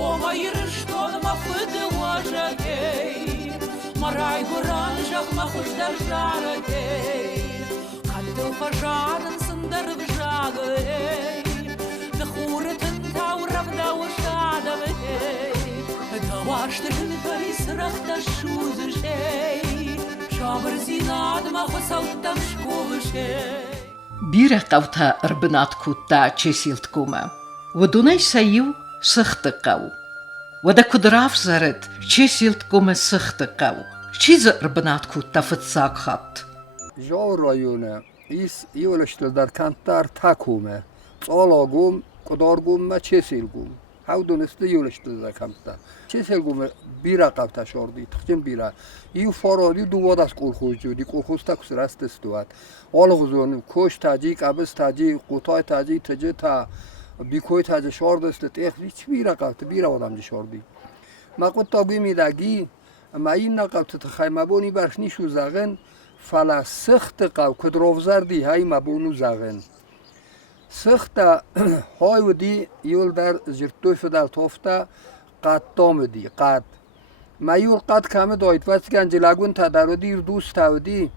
Дома ирштон махыды ложагей, Марай буранжах махыждар жарагей, Кадды пажадын сындар вжагей, Дхурытын тауравда ушадавей, Даваштышын карисрахта шузышей, Шабыр зинад махысауттан шкувышей. Бира қавта рбнат кутта чесилткума. Водунай саю Сыгъдты хъæуæй. Вода кудрав зарет чесилткума Сыгъдты хъæуæй. Чиза рбнат кутта фытсак хат. Жау районы ис иолышты дар кантар такуме. Цологум, кударгум ма чесилгум. Хавдунысты иолышты дар кантар. Чесилгум бира қавта шорди, тхтим бира. Иу фороди дувадас кулхузуди, кулхузта кусрастыстуат. Олгузун кош таджи, кабыз таджи, қутай таджи, тджи та بیکوی تاج شورد است تیخی چی بیرا قبض بیرا آدم جشوردی. ما قط تابی میدگی ما این نقبض تخیم بونی برشنی شو زغن فلا سخت قو کدروف زردی های مبونو زغن. سخت های ودی یول در زرتوی فدال توفتا قط تامدی قط. ما یول قط کم داید وقتی گنجلاگون تا درودی دوست تودی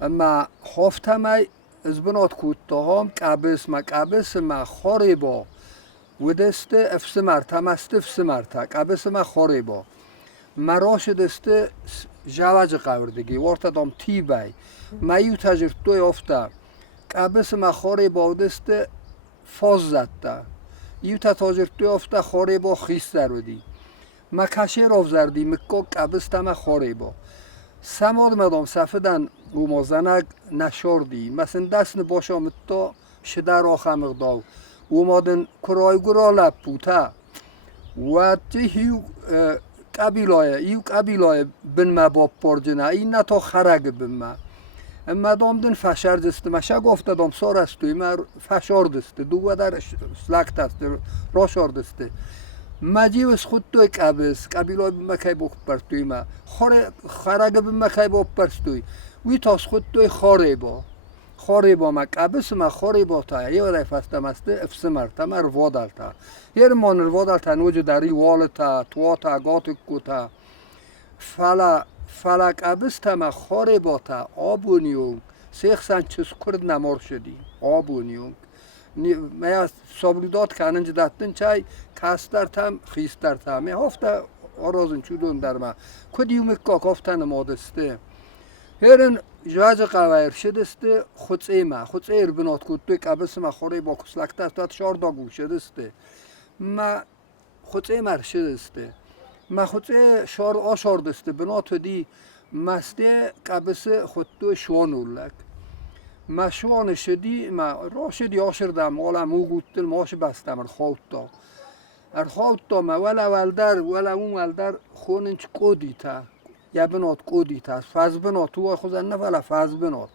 ما هفته می از بنات کوتاهم کابس ما کابس ما خاربا و دست افس مرتا مست افس مرتا کابس ما خاربا مراش دست جواج قوردگی ورتا دام تی بای ما یو تجربه توی افتا کابس ما خاربا دست فاز زدتا یو تجربه توی افتا خاربا خیس درودی ما کشیر افزردی مکو کابس تا ما خاربا سماد مدام سفدن گومازنگ نشاردی مثلا دست نباشم تا شدر آخه مقداو اومدن کرای گرا لب بوتا و هیو قبیلای بن مباب پرجنه این نتا خرگ بن ما اما دام دن فشار دسته مشه گفته دام سار است توی ما فشار دسته دو در سلکت است راشار دسته مجیوس خود توی کابس قبیلای بن مکای بخ پرتوی ما خرگ بن مکای بخ پرستوی وی تاس خود توی خاربا ما کابس ما خاربا تا یه ورای فسته مسته افس مرتا ما روادل تا یه رمان روادل تا نوجه داری والتا تواتا گاتو کتا فلا کابس تا ما خاربا تا آبونیون سیخ سنچس کرد نمار شدی آبونیون ما سابلیدات کننج داتن چای کستر تام خیستر تام هفته آرازن چودون در ما کدیوم که گفتن مادسته هرن جواز قویر شدسته خودسه بنات کود توی کابس ما خوری با کسلکتر تا شار داگو شدسته ما خودسه مر شدسته ما خودسه شار آشار دسته بنات دی مسته کابس خود توی شوانولک ما شوان شدی ما راشدی آشردم آلا مو گوتل ماش بستم ارخوت تا ما ولا اون ولدر خوننچ کودی تا یا بنات کودی تا فاز بنات تو خودن نه ولا فاز بنات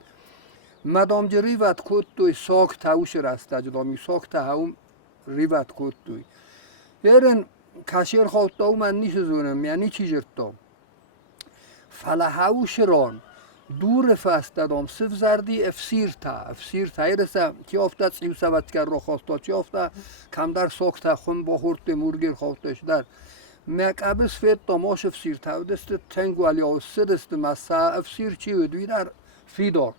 مدام جری وقت کود توی ساک تاوش راسته جدامی ساک تاوم ریوت کود توی یارن کاشیر خود تا من نیش زونم یعنی چی جرتام فلا هاوش ران دور فاسته دام سف زردی افسیر تا ایرسه چی افتاد سیو سبت کر رو خواستا چی افتاد کم در ساک تا خون با خورد مرگیر خواستش در مک ابس فیت تماش افسیر تا دست تنگ ولی اوسه دست مسا افسیر چی ودوی در فیدار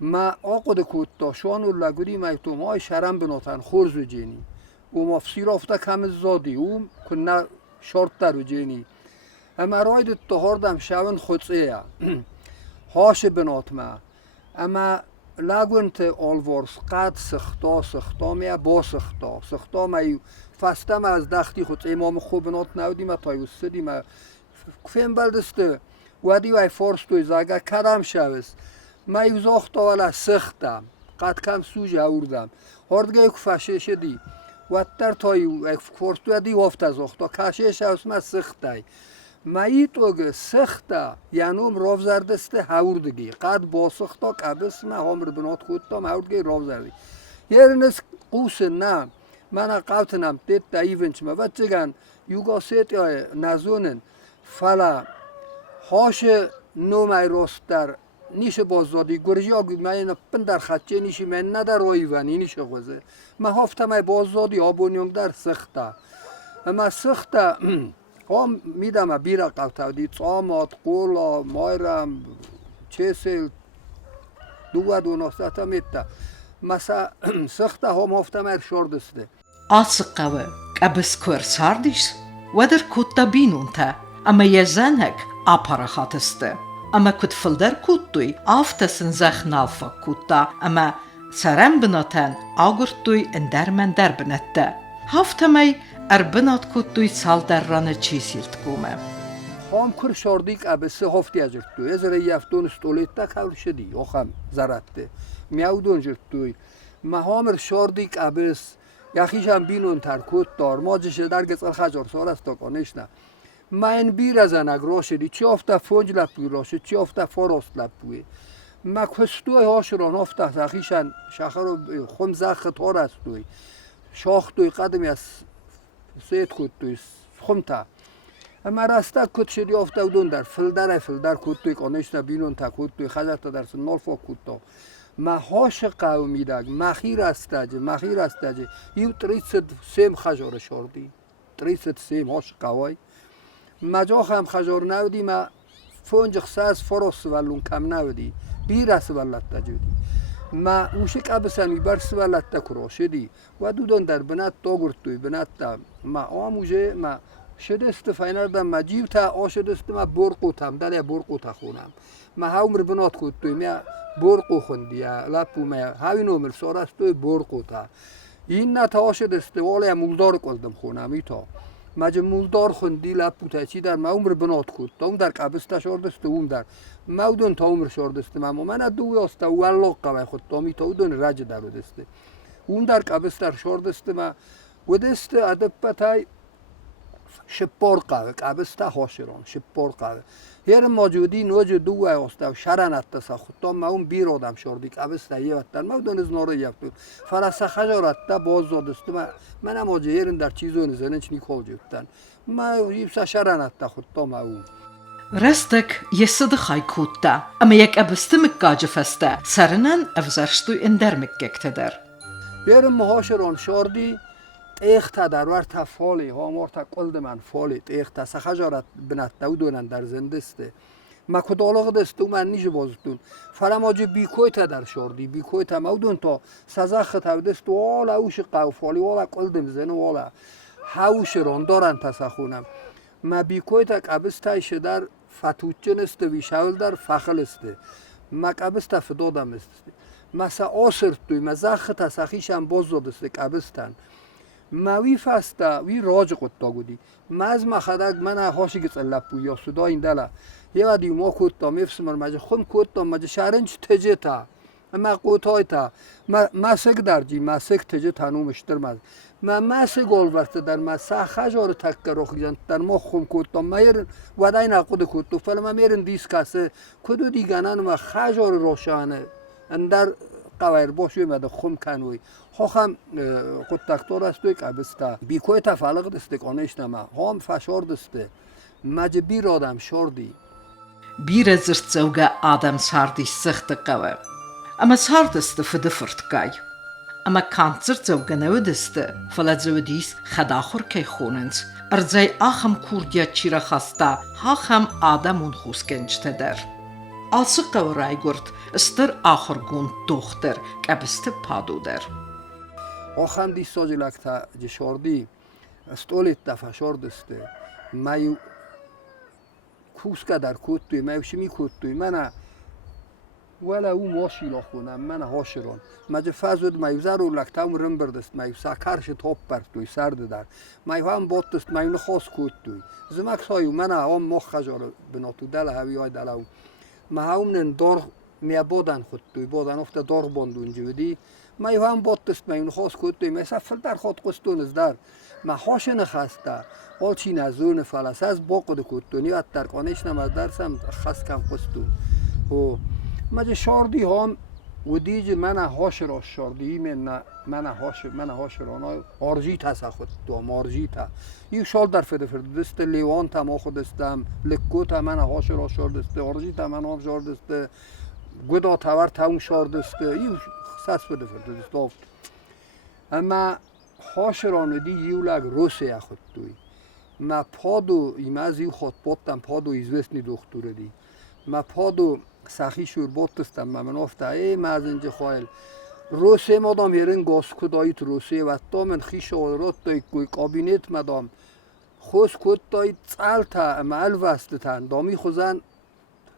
ما آقد کوتا شان و لگوری میتو مای شرم بناتن خورز و جینی او افسیر افتا کم زادی او کنه شرط در و جینی اما راید تهاردم شون خودسه هاش بنات ما اما لگونت آلورس قد سختا میا با سختا میو فستم از دختی خود امام خوب بنات نودی ما تایوسدی ما کفیم بلدسته ودی وای فورس توی زاگه کدام شوست ما یو زاختا ولا سختم قد کم سوج آوردم هردگه کفشه شدی واتر تای فورس توی دی وافت زاختا کشه شوست ما سختای ماییتوگ سخته یعنی راو زردسته هاوردگی قد با سختا کبس ما همر بنات خودتا هاوردگی راو زردی یرنس قوس نه من قاطنم تیت تایونچ ما وچگان یوگا سیت یا نزونن فلا هاش نومای راستر نیشه بازدادی گرجی آگی من پندر خدچه نیشی من ندر وایوانی نیشه خوزه ما هفته مای بازدادی آبونیونگ در سخته اما سخته هم میدم بیرا قوتا دی صامات قولا مایرم چسل دو نستتا میتا مسا سخته هم هفته مر شردسته Asıqavı, qəbiskör sardis, vədir kutta binunta, ama yezanek aparaxatıstı. Ama kutfıldar kuttuy, aftasın zəxnalfa kutta, ama saram binatan agurtuy endermen derbinette. Haftamay erbinat kuttuy saldarranı çisilt kume. هم کر شاردیک ابسه هفتی از توی از ریافتون استولیت تا کار شدی آخام زراتته میاودون جرت توی ما همر شاردیک ابس یخیش هم بینون ترکوت دار ما جشه درگز الخجار سال است تا کنش نه ما این بیر از نگرا شدی چی افته فوج لپوی راشه چی افته فراست لپوی ما کستوی هاشران افته زخیشن شخر خم زخ تار است توی شاخ توی قدمی از سید خود توی خم تا اما راستا کت شدی افتادون در فلدر کت توی کنش نبینون تا کت توی خجرت در سنال فا کت تا ما هاش قومی داگ مخیر استاجه یو 300 سیم خجار شردی 300 سیم هاش قوای ما جا هم خجار نودی ما فونج خساس فروس ولون کم نودی بیرس ولت تجودی ما موشک ابسانی برس ولت تکروشدی و دودون در بنات توگر توی بنات ما آموزه ما شدست فاینر دم مجیب تا آشدست ما برقو تام دل برقو تا خونم ما هاومر بنات کود توی ما برقو خوندیا لپو ما هاوینو مر سوراست توی برقو تا این نتا آشدست والا مولدار کردم خونم ایتا ما جم مولدار خوندی لپو تا چی در ما عمر بنات کود تا در قبستا شوردست در مودون تا عمر شوردست ما من دو یاست والله قوی خود تا می تا دون رج در دست در قبستا شوردست ما ودست ادب پتای شپور قوه قبسته هاشران شپور قوه هر موجودی نوج دو است شرنت تسخطم ما اون بیر آدم شردی قبسته یه وقت ما دونز ناره یفتون فرس خجارت تا باز دادست من موجودی در چیزو نزنش نیکو جفتن ما یبس شرنت تخطم اون رستك يصد خايكوتا اما يك ابستمك قاجفستا سرنان افزرشتو اندرمك كتدر هر مهاشران شردی ایختا در ورتا فالی ها مورتا قلد من فالی ایختا سخجارت بنات دودونن در زندسته ما کدالغ دستو من نیش بازتون فرماجه بیکویتا در شردی بیکویتا مودون تا سزخ تا دستو والا اوش قو فالی والا قلدم زن والا هاوش ران دارن تسخونم ما بیکویتا قبستایش در فتوچن است ویشاول در فخل است ما قبستا فدادم است مسا آسر توی مزخ تسخیشم باز دست قبستن ما وی فاستا وی راج قطا گودی ما از ما خداگ من هاشی گت لپو یا صدا این دلا یه وادی ما کوتا میفسمر ماج خون کوتا ماج شارنج تجتا ما قوتای تا ما سگ درجی ما سگ تجه تانو مشتر ما سگ ولورت در ما سخجار تکر خیزن در ما خون کوتا مایر ودای نقد کوتا فلما میرن دیس کاسه کدو دیگانن ما خجار روشانه اندر قویر باشوی مده خم کنوی خواهم خود تکتار است توی قبسته بیکوی تفلق دسته کنش نما هم فشار دسته مجه بیر آدم شاردی بیر زرت زوگه آدم ساردی سخت قوه اما ساردسته فده فرتگای اما کانت زرت زوگه نودسته فلد زودیس خداخور که خوننز ارزای آخم کوردیا چیره خسته هاخم آدمون خوزگنجته در Alsıqqa raygurt ıstır axır gun doxtır qəbistı padudar. آخام دی ساجلکتا جشاردی استولیت تفشاردسته مایو کوسکا در کوتوی مایوشمی کوتوی منه ولا او ماشیلا خونم منه هاشران مجه فزود مایوزر و لکتام رم بردست مایو ساکرش توپ برتوی سرد در مایو هم باتست مایو نخواست کوتوی زمک سایو منه هم مخ خجار بناتو دل هوی های دلو ما همون دار میابادن خود توی بادن افته دار باندون جودی ما هم باتست ما اون خاص خود توی مثلا فل در خود قستون از در ما هاش نخسته حال چی نزون فلس از باقد کتونی و در قانش نماز درسم خست کم قستون و ما شاردی هم و دیج من هاش را شاردی من هاش رانا آرژی تا خود تو مارژی تا یو شال در فده دست لیوان تا ما خود استم لکو تا من هاش را شاردسته آرژی تا من هم شاردسته گدا تاور تا اون شاردسته یو ساس فده دست افت اما هاشران دی یولگ روسیه خود توی ما پادو ایماز یو خود پادتم پادو ایزوستنی دختور دی ما پادو سخی شور باتستم من افته ای ماز اینجا خواهل روسیه مادام یرن گاز کدایت روسیه و تا من خیش آورات دای کوی کابینت مادام خوز کد دای چالتا مال وستتن دامی خوزن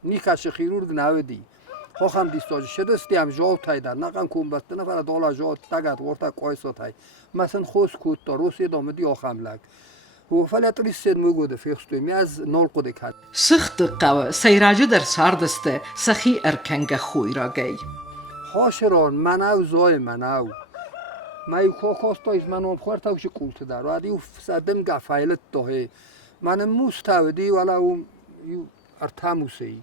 نیکش خیرورگ نودی خواهم دیستاج شدستی هم جاو تایدن نقم کن بسته نفر دالا جاو تگت ورتا قایسا تای مثلا خوز کد تا روسیه دامدی آخم لگ و فلت ریسید مگوده فیخستوی می از نال قده کد Сыгъдты хъæуæй сайражы дар сардысты сахи эркенге хъуйрагэй. هاشران منو زای منو مایو کوکاستایز منو خورتاوش کولت در و دیو سدم گفایلت دهه من مستودی ولی اون ارتاموسی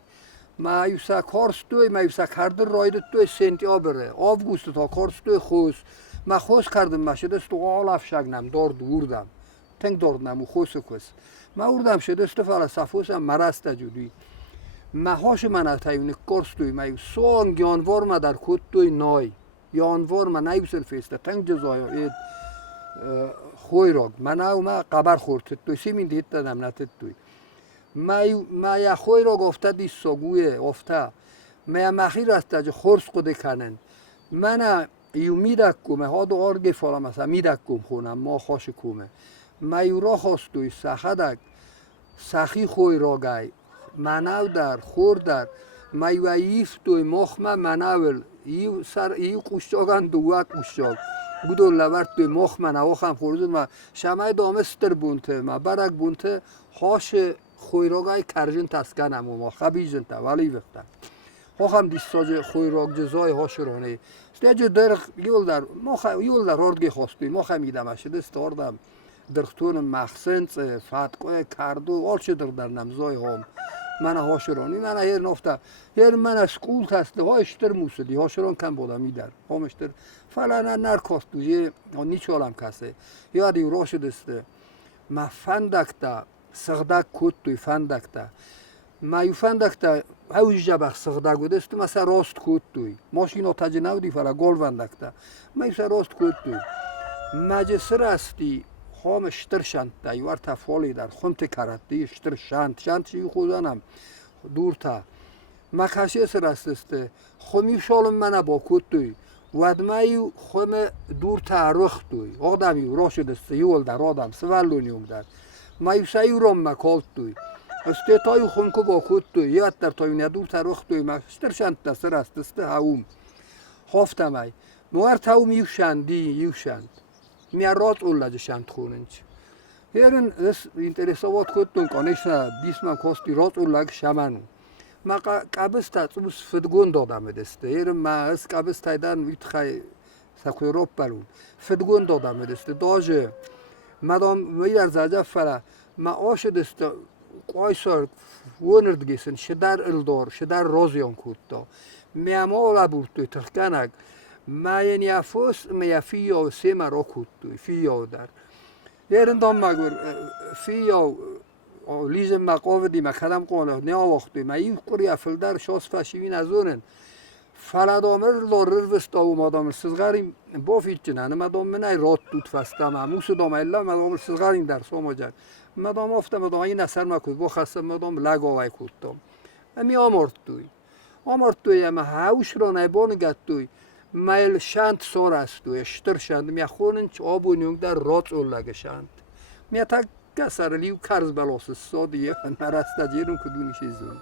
ما یوسا کارستوی ما یوسا کردر رایدت توی سنتیابره آوگوست تا کارستوی خوز ما خوز کردم مشده است و آلاف شگنم دارد وردم تنگ داردنم و خوز کس ما وردم شده است فلسفوسم مرست جدی ما هاش من از تایون کارستوی ما یوسان گیانوار ما در کد توی نای یانوار ما نیوسن فیسته تنگ جزای خوی راگ من او ما قبر خورد توی سیمین دیت دادم نتت توی ما یا خوی را گفته دی ساگویه گفته ما یا مخیر است که خورس قده کنن من یو میدک کومه ها دو آرگی فالا مثلا میدک کوم خونم ما خوش کومه ما یو را خواست توی سخدک سخی خوی را گای منو در خور در ما یو ایف توی مخمه منول یو سر یو کشتاگن دوات کشتاگ بودو لورد توی مخمه نواخم خوردن ما شمای دامستر بونته ما برک بونته هاش خویراگای کرجن تسکنم و ما خبیجن تا ولی وقتا خواهم دیستاج خویراگ جزای هاشرانه استیج درخ یول در یول در آردگی خواستی ما خمیدم اشده استاردم درختون مخسنس فتقای کردو آلچه در نمزای هم من هاشرانی من هر نفته هر من از کول تسته ها اشتر موسدی هاشران کم بودم میدر هم اشتر فلانه نرکاست دویه نیچالم کسه یادی راشد استه ما فندکتا سغدک کد توی فندکتا ما یو فندکتا هاوش جبخ سغدک بوده است مثلا راست کد توی ماشینا تجه نودی فلا گل فندکتا ما یو راست کد توی مجسر استی خام اشتر شند تا یوار تفالی در خمت کرده اشتر شند چیو خودانم دور تا ما کشی سر استه خمی شالم من با کد توی ودمایو خم دور تا رخ توی آدم یو راشد است یول در آدم سوالونیوم در ما یو سایو رام مکال توی استه تایو خم کو با کد توی یاد در تایو ندور تا رخ توی ما اشتر شند تا سر است هاوم خوافتم ای موار تاوم یو شندی میار رات اولاج شند خوننچ هرن اس اینترسوات کد تون کنشنا دیسم کاستی رات اولاج شمانو ما قبست تبوس فدگون دادم دسته هرن ما اس قبست تایدن ویت خای سکوی روب برون فدگون دادم دسته داجه مدام ویدر زجف فلا ما آش دسته قایسار ونرد گیسن شدر الدار شدر رازیان کود دا میامالا بود توی ترکنک ما یعنی افوس ما فیا سیما را کود توی فیا در یرن دام مگر فیا لیزم مقاوه دی مکدم قانه نیا وقتی ما این قری افل در شاس فشیوین از اونن فلادامر لارر وستا و مادام سزغاریم بافیت جنانه مادام منای رات دوت فستم هموس دام الا مادام سزغاریم در ساماجر مادام افته مادام این اثر مکود با خسته مادام لگاوی کودتم امی آمارد توی اما هاوش را نیبان گد توی میل شند سار است توی اشتر شند می خونن چه آبونیونگ در رات اولگه شند می تا گسر لیو کرز بلاس سادیه نرسته جیرون کدونی شیزون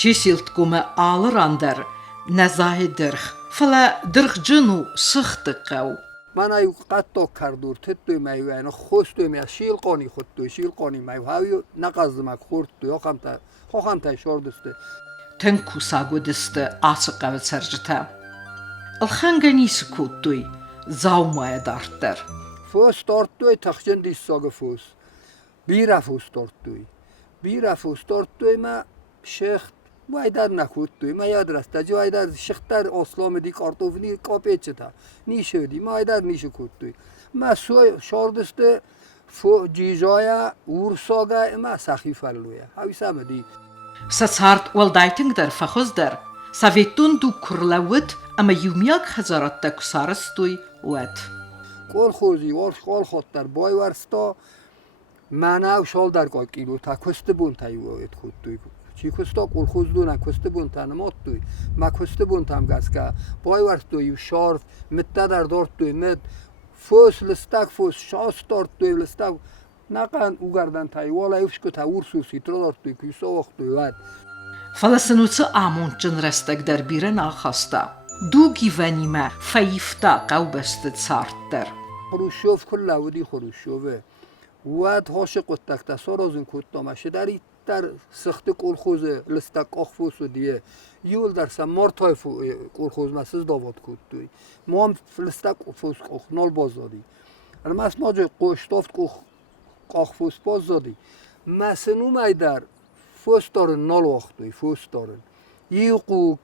Чесилткуме алырандыр نزاهی درخ فلا درخ جنو Сыгъдты хъæу. من ایو قطع کردور تد توی میو اینا خوست توی می شیل قانی خود توی شیل قانی میو هاویو نقازدمک خورد توی خواهم تای شاردسته Тэнку сагудысты асыққавы сәржіті. Илхангани сыкуттуй заумая дарттыр. فوس دارد توی تخجن دیست ساگه فوس بیره فوس دارد توی ما شخت وایدر نکود توی ما یاد رست جو وایدر شختر اسلام دی کارتوفنی کاپیچه تا نیشه دی ما وایدر نیشه کود توی ما سوی شاردسته فو جیجایا ورساگه ما سخی فلویه هاوی سامدی Сацарт уалдайтингдер фахоздер. Саветун ду курлавыт ама юмяк хазаратта кусарыстуй уэт. کل خوزی ورش کل خود در بای ورستا منو شال در که کیلو تا کست بون تایوید خود توی چی کستا کل خوز دونه کست بون تنمات توی ما کست بون تام گز که بای ورستوی شارف متدا در دارت توی مت فوس لستک فوس شاس دارت توی لستک نقن او گردن تای والا ایفش که تا ورسوسی تر دارت توی کیسا وقت توی ود فلسطینوچı amundçın rəstəqdər birə naxasta. Du givenime feyifta qavbestit sartdır. خروشوف کل ودی خروشوفه واد هاش قطک تصار از این کتامشه داری در سخت کلخوز لستک آخفوس و دیه یول در سمار تای کلخوز مسیز داواد کد توی ما هم لستک فوس نال باز دادی اما از ناجه قشتافت آخفوس باز دادی مسنو مای در فوس دارن نال وقت توی فوس دارن یو قوک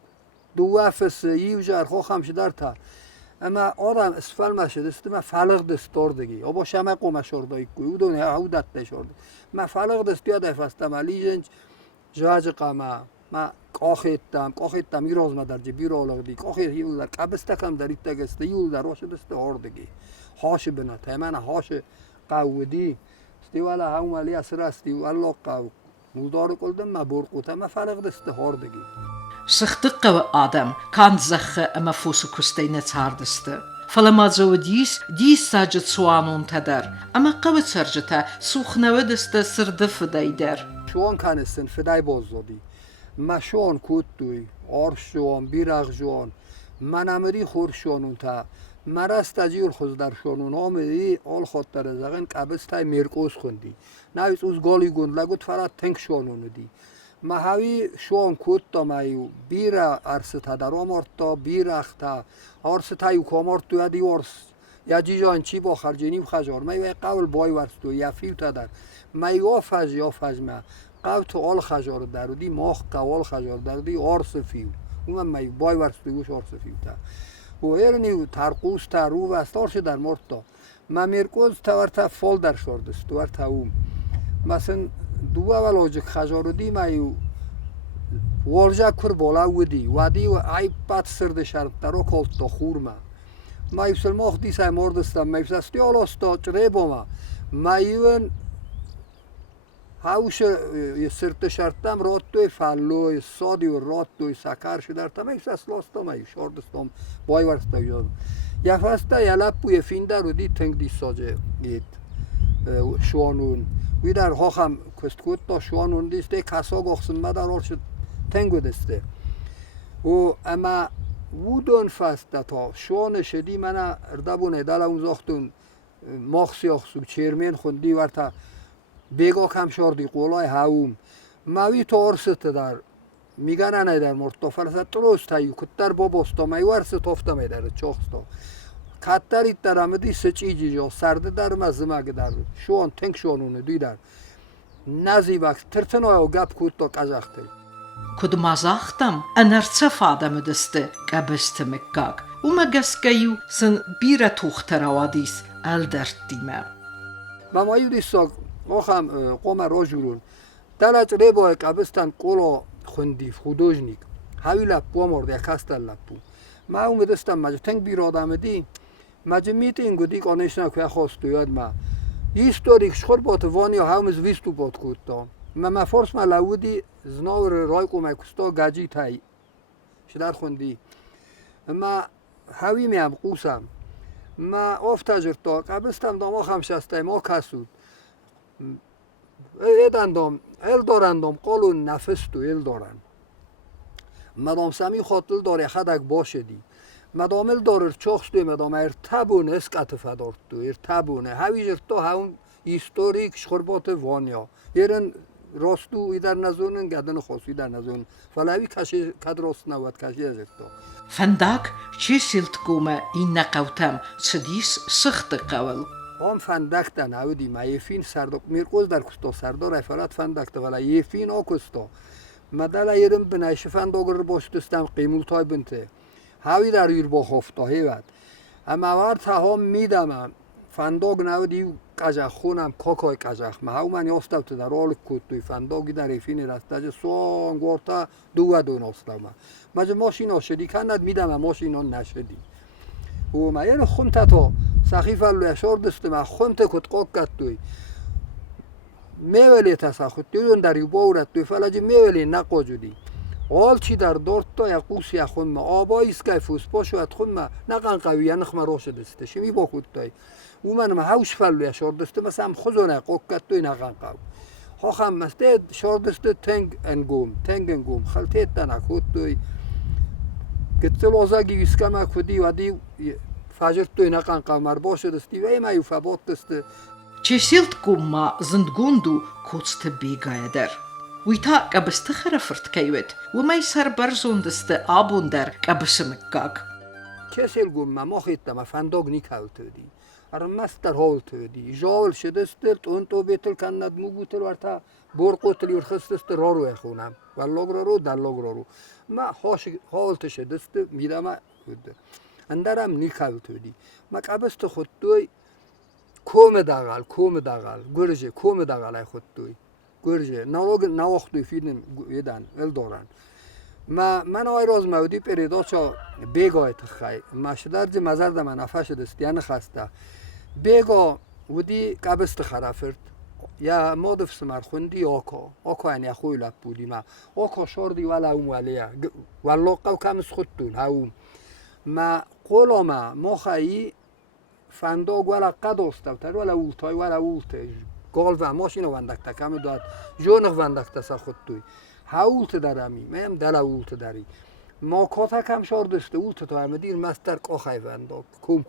دو وفس یو جر خواه همشه در تا اما آدم اسفل مشه دسته من فلق دست داردگی آبا شمه قومه شاردایی کوی او دونه او دت شارده من فلق دست یاد افستم علی جنج جاج قمه من کاخیتم ایراز ما در جبیر آلغدی کاخیت یول در قبستکم در ایت گسته یول در واش دسته آردگی هاش بنا تیمن هاش قودی استی والا هم علی اسر استی والا قو مولدار کلدم ما برقوته من فلق دسته آردگی Сыгъдты адам кан захы ama fosu kusteyne çardısты. Falamazı dis sadece soğanun tedar ama qavı çarjıta suxnavı diste sırdı fıdayder. Şu an kanısın fıday bozdudi. Ma şu an kuttuy, arşuan, birağjuan, manamri xurşonun ta. Marastajir xuzdar şonun amedi al xottar zagın qabıstay merkoz xundi. Navis uz gali gundlagut farat tenk şonunu di. Mahavi şu an kutta mayu bira arsıta daramorta biraxta arsıta yukamortu ya diors ya cijan çi ba xarjeni xajar mayu qawl boy varstu ya filta dar mayu afaj ma qaw to al xajar darudi mox qawl xajar darudi ars fiu اون mayu boy varstu ush ars fiuta o erni tarqus taru vastarsh dar morta ma merkoz tavarta fol dar shordist varta مثلا دو اولوج خجارودی مایو ورجا کر بالا ودی ودی و ای پات سرد شرط درو کالت تا خورما مایو سلماخ دی سای مردستم مایو سستی آلاستا چره باما مایوان هاوش سرد شرطم رات توی فلوی سادی و رات توی سکر شدرتا مایو سسلاستا مایو شاردستم بای ورستا یاد یا فستا یا لپو یه فینده رو دی تنگ دی ساجه گید شوانون وی در هاخم کستکوت تا شوانون دیسته کسا گاخسن مدن آرشد تنگو دسته و اما وودون فسته تا شوان شدی من اردبونه دل اون زاختون ماخسی آخسو چیرمین خوندی ورطا بیگا کم شاردی قولای هاوم موی تا آرسته در میگن نه در مرتا فرسته تروست هایو کتر باباستا می ورسه تافته می در چاخستا کتریت در آمدی سچیجی جا سرده در مزمگ در شوان تنگ شوانونه دوی در نزی وقت ترتنای و گپ کود تا کجاخته Kudmazaqtam anartsaf adamı diste qabıstı mekkak. Uma gaskayu sen bira tuxtaravadis aldertime. ممایو دیساق آخم قوم راجورون دلت ریبای قبستان کولا خوندیف خودوژنیک هاوی لپو مرد یا کستل لپو ما اوم دستم مجا تنگ بیر آدم دی مجا میتینگو دی کانشنا که خواستو یاد ما هیستوریک شخور بات وانی هاومز ویستو بات کود تا ما فارس ما لودی زناور رای کومه کستا گجی تای شدر خوندی ما هاوی میم قوسم ما افتاجر تا قبستم دام آخم شسته ما کسود ایدندام ال دارندام قالون نفس تو ال دارن مدام سمی خاطل داره خدک باشه دی مدام ال داره چاخس دوی مدام ارتبونه اسکت فدارت تو ارتبونه هاویجر تا هاون هیستوریک شخوربات وانیا ایرن راستو ایدر نزونن گدن خواستو ایدر نزونن فلاوی کشی کد راست نواد کشی ازر تا Fendak çi siltkume inne qavtam çdis Sıgъdты qawl. هم فندک دن هودی ما یفین سردک میرکوز در کستا سردار افراد فندک ده ولی یفین آکستا مدل ایرم بنایش فنداگر باشتستم قیمول تای بنته هاوی در یور با خفتا هیوت اما وارد هم میدم فنداگ نودی قجخ خونم کاکای قجخ ما هاو من یاستم تو در آل کتوی فنداگی در یفین رستج سوان گورتا دو و دو ناستم مجا ماشین آشدی کند میدم ماشین آن نشدی هو ما ين خمت تو سخيف الله شور دست ما خمت كت قوقت توي میولی تساخت دیون در یوبورت توی فلج میولی نقوجودی آل چی در دورت تا یا قوسی خون ما آباییس که فوس پاشو خون ما نقن قویه نخ ما روش دسته شمی با خود تای او من ما هوش فلوی شور دسته مثلا خزونه قوقت توی نقن قو ها خم مسته شور دسته تنگ انگوم خلطیت تنک خود توی کتل آزاگی ویسکم کدی ودی فجر توی نقن قو مر باشه دستی و ایما یوفا بات دسته چسیلتکوما زندگوندو کوتست بیگایدر ویتا قبستخر فرت کیوت و می سر برزوندست آبوندر قبسمکاک چسیلگوما ما خیتما فنداگ نیکاوتودی ارمستر هولتودی جاول شدستل تو بیتل کند مو بوتل ورتا برقوتل یرخستست رارو اخونم واللوگرارو دلوگرارو ما هولت شدست میدم اندرم نیکاوتودی ما قبست خود توی کوم داغال گرجه کوم داغال ای خود توی گرجه نواخت توی فیلم یدن الدوران من آی روز مودی پریداچا بیگایت خی ماشدار مزار د منافش دستیان خسته بیگا ودی قبست خرافرد یا مودف سمرخوندی آکا یعنی خوی لب بودی ما آکا شوردی ولا اون ولیا والله قو کم خودتون هاو ما قولما مخایی فنداگ ولا قدوستر ولا اولتای ولا اولته گال و ماشین وندکتا کم داد جونخ وندکتا سا خود توی هاولت دارمی میم دل اولت داری ما کاتا کم شاردسته اولت تو همه دیر مستر قاخای ونداگ کم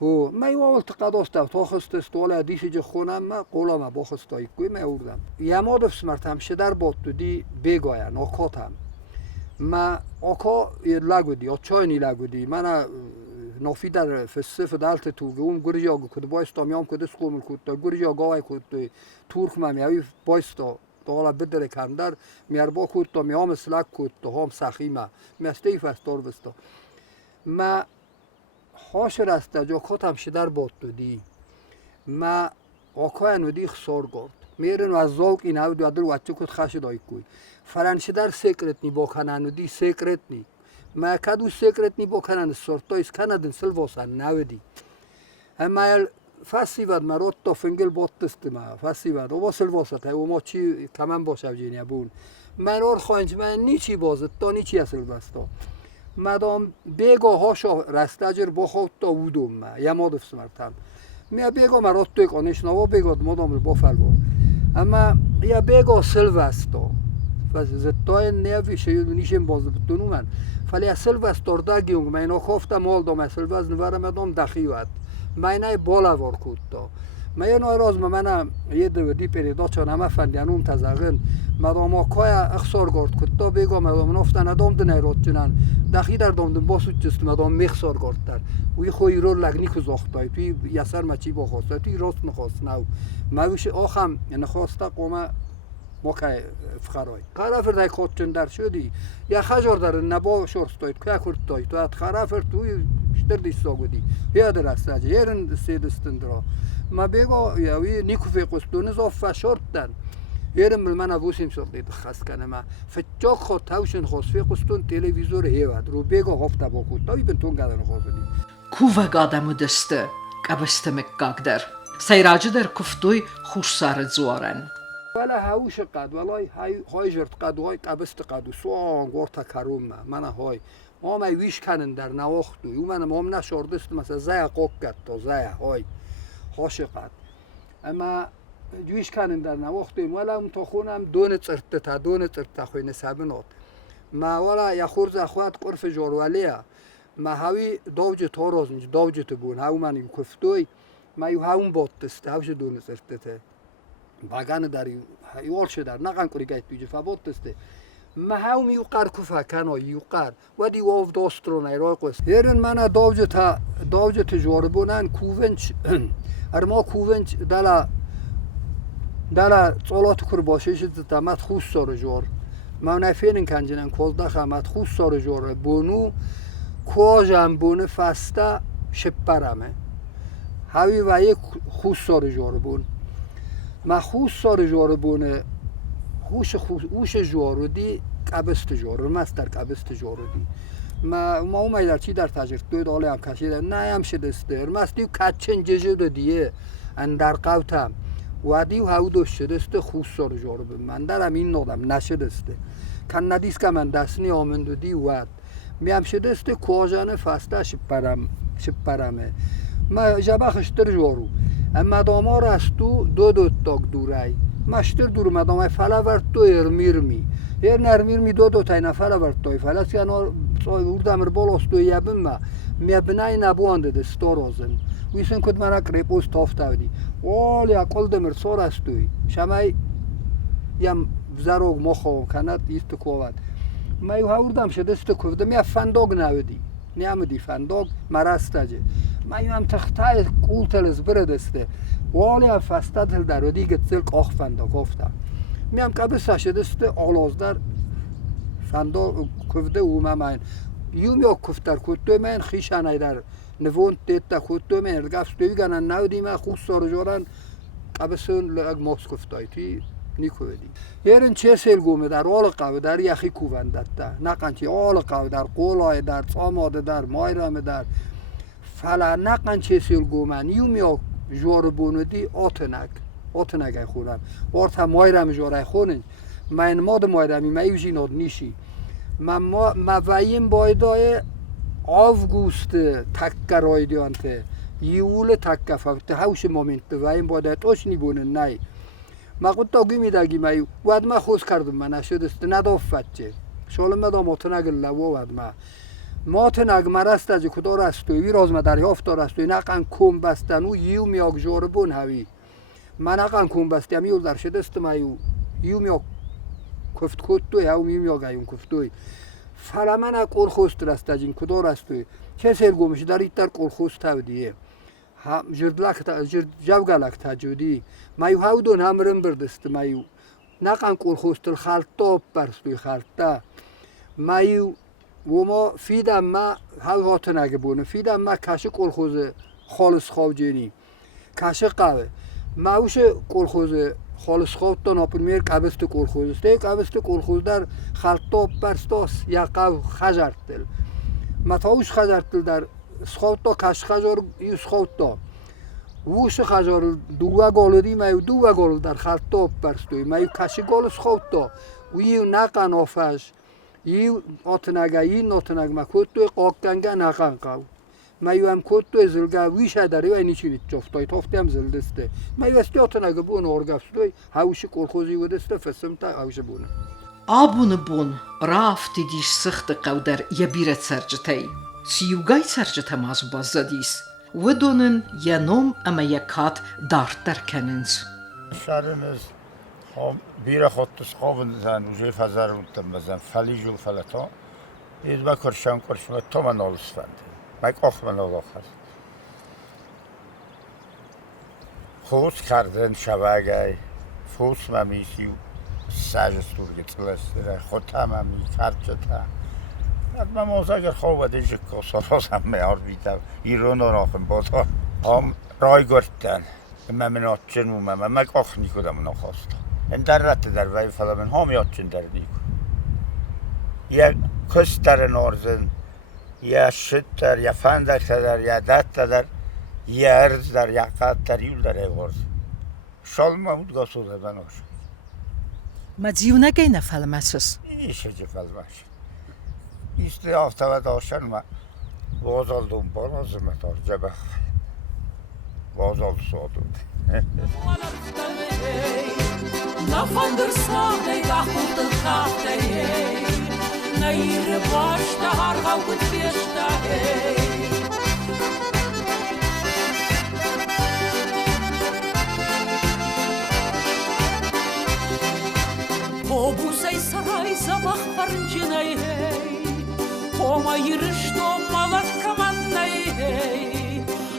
ما ما یو اولت قدوستر تا خستست ولا دیشی جه خونم ما قولا ما باخستایی کوی ما اوردم یما دفس مرتم شدر باد تو دی بگاین آکاتم ما آکا لگودی آچاینی لگودی من نافی در فسف دالت تو گم گرجا کد بایستا میام کد سکومل کد گرجا گاوی کد تورک میاوی بایستا حالا بدر کندر میاربا کد تا میام سلک کد تا هم سخیمه میستی فستار بستا ما هاش رسته جا کتم شدر باد تو دی ما آکای نودی خسار گرد میرن و از زوک این هاو دو وچه کد خش دای کوی فرانشدر سیکرت نی با کنانودی سیکرت نی ما کدو سیکرت نی با کنان سورتایس کندن سلواسن نودی اما فسی ود مرات تا فنگل باتست ما فسی ود و سلواسات و ما چی کمان باشه جینیا بون من اور خانج من نیچی بازد تا نیچی اصل بستا مدام بیگا هاشا رستاجر بخواد تا وودم ما یا ما دفت مرتم میا بیگا مرات توی کنش نوا بیگا مدام با فلوار اما یا بیگا سلواستا زتای نیوی شیود نیشم باز بتونو من فلی اصل وست دردگیونگ من اینا خفتم مال دام اصل وست نورم ادام دخیوت من اینای بالا وار کود تا من اینا راز من یه دوردی پیدا چون همه فندیانوم تزاغن مدام آکای اخسار گرد کود تا بگم مدام نفتن ادام دنای رود جنن دخی در دام دن باسود جست مدام میخسار گرد در وی خوی رو لگنی که زاختای توی یسر مچی با خواسته توی راست نخواست نو مویش آخم نخواسته قومه موقع فخرای خرافر دای خودچن در شدی یا خجار در نبا شورستایت که کردتای تو ات خرافر توی شتر دیستا گودی یا در استاج یرن سیدستن درا ما بگو یاوی نیکو فیقستون زاف فشردن یرن من ابوسیم شدید خاص کنه ما فچاق خود تاوشن خاص فیقستون تلویزیون هیواد رو بگو هفته با خود تایی بنتون گادن خواهدی کوه گادمو دسته قبستمک گاگدر سیراجه در کفتوی خوش سارد زوارن ولا هاوش قد والله هاي جرت قد وای قبست قد سوان گورتا کروم من های ما ویش کنن در نواختو یو من مام نشوردست مثلا زای قوقت تو زای های هاش قد اما ویش کنن در نواختو ولا ام تو خونم دون ترت خو نسبنات ما ولا یا خورز اخوات قرف جورولیا ما هاوی دوج تو روزنج دوج تو بون هاو من یو کفتوی ما یو هاون بوتست هاوش دون ترت باگان داری یوال شدار نگان کاری گیت بیچ فبود دسته مهاوم یوقار کفا کنای یوقار ودی واف داسترون ایرای قصد هرن من داوجت جوربونن کوونچ ارما کوونچ دلا صلات کر باشه شد تمت خوش سر جور ما نفیرن کنجنن کلدا خامت خوش سر جور بونو کواجم بونه فستا شپرامه هاوی وای خوش سر جور بون ما خوش سر جور بونه خوش جورودی قبست جور مستر قبست جورودی ما اومدار چی در تاجر توی داله هم کشیده نه هم شده استر مستیو کچن ججو دیه اندر قوتم وادیو هاودو شده است خوش سر جورب من درم این نادم نشده است کن ندیس که من دستنی آمند دی واد میام شده است کوجانه فاستا شپرمه ما جبخشتر جورو اما دامار است دو تاک دورای مشتر دور مدام فلاورد تو ارمیرمی نرمیرمی دو تاینا فلاورد توی فلاس یعنی وردم بالاست توی یبم ما میبنای نبوانده دستارازن ویسن کد مرا کریپوس تافتادی ولی اقل دمر سر است توی شمای یم زروگ مخو کند ایست کواد ما یه وردم شده است کوفته می فندق نودی نیامدی فندق مرستاجه ما یه هم تختای کولتلز بردسته ولی فستادل درودی گتزل کاخ فندق افتا میام کابس شده است آلازدار فندق کوفته او من یوم یا کوفتر کوتو من خیشانه در نوون تیتا کوتو من رگاف توی گنا نودی ما خوب سرجوران کابسون لگ ماس کوفتای تی نیکویدی یارن چه سال گومه در آل قو در یخی کووندتا نکنچی آل قو در قولای در صاماده در مایرام در فلا نکن چه سال گومه یوم یا جور بوندی آتنگ خونم وارد هم مایرام جورای خونن من ماد مایرامی میوجی ناد نیشی ما ویم بایدای آوگوست تکرای دیانته یول تکفافت هاوش مومنت ویم بایدای توش نیبونه نای ما قد تاگی میدگی میو واد ما خوش کردم من نشد است ندافتچه شالم مدام آتنگ لوا واد ما آتنگ مرست از کدار است وی راز مداری افتار است نکن کم بستن و یو میاگ جور بون هوی من نکن کم بستم یول در شده است میو یو میاگ کفت کد توی هاو میاگ ایون کفت توی فلا من اقول خوست است این کدار است توی چه سر گمش در ایتر کل خوست هودیه جوگلک تجودی مایو هاودون همرم بردست مایو نکن کل خوست الخالطاب برستوی خالطا مایو وما فیدم ما هاوات نگبونه فیدم ما کاش کل خوز خالص خواجینی کاش قوه ماوش کل خوز خالص خواجت تا ناپرمیر کابست کل خوز است کابست کل خوز در خالطاب برستاس یا قو خجرتل متاوش خجرتل در سخوتا کاش خجار یو سخوتا ووش خجار دو گالری میو دو گال در خالطاب برستوی میو کاش گال سخوتا و یو نکن آفش یو آتنگایی ناتنگ ما کتوی قاکنگه نکن قو میو هم کتوی زلگه ویشه داری و اینی چینید چفتای تافتی هم زلدسته میو استی آتنگه بون آرگفستوی هاوشی کلخوزی و دسته فسم تا هاوش بونه آبون بون رافتی دیش سخت قودر یبیرت سرجتای سیوگای سرجته ماز بازدیس و دونن ینوم اما یکات دارتر کننز شرنز بیره خودتش خوابن زن و جای فضر روندم بزن فلیج و فلتا اید با کرشان تو من آلس فنده بک آخ من آل آخر خوز کردن شبگای فوس ممیسی و سجستور گتلسته خود هممی کرچتا من موز اگر خواب دیجه کساراز هم میار بیدم ایران آخم بازار هم رای گرتن من آتچن و من مک آخ نیکودم نخواستم این در رت در وی فلمن هم یادچن در نیکو یا کس در نارزن یا شد در یا فندک در یا دت در یا ارز در یا قد در یول در ایوارز شال محمود گاسوده بناش مدیونه گینه فلمسس ایشه چه فلمش ایسته آفتابه داشتن ما وازال دون بارازم اتار جبه وازال سادون Nafandırsam eyvahlıdır kahtey Neyri başta hargav kut feşta Obusay saray zabah parıncinay Homa yırışto malat kamannay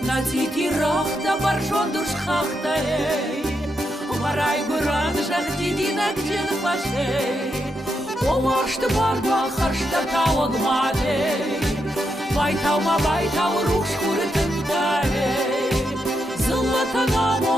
Naditi rahta barjondur şahtay Марай гуран жахтиди нагдин пашей Олашты барба харшта тауаг мадей Байтау ма байтау руш курытын тарей Зылата намо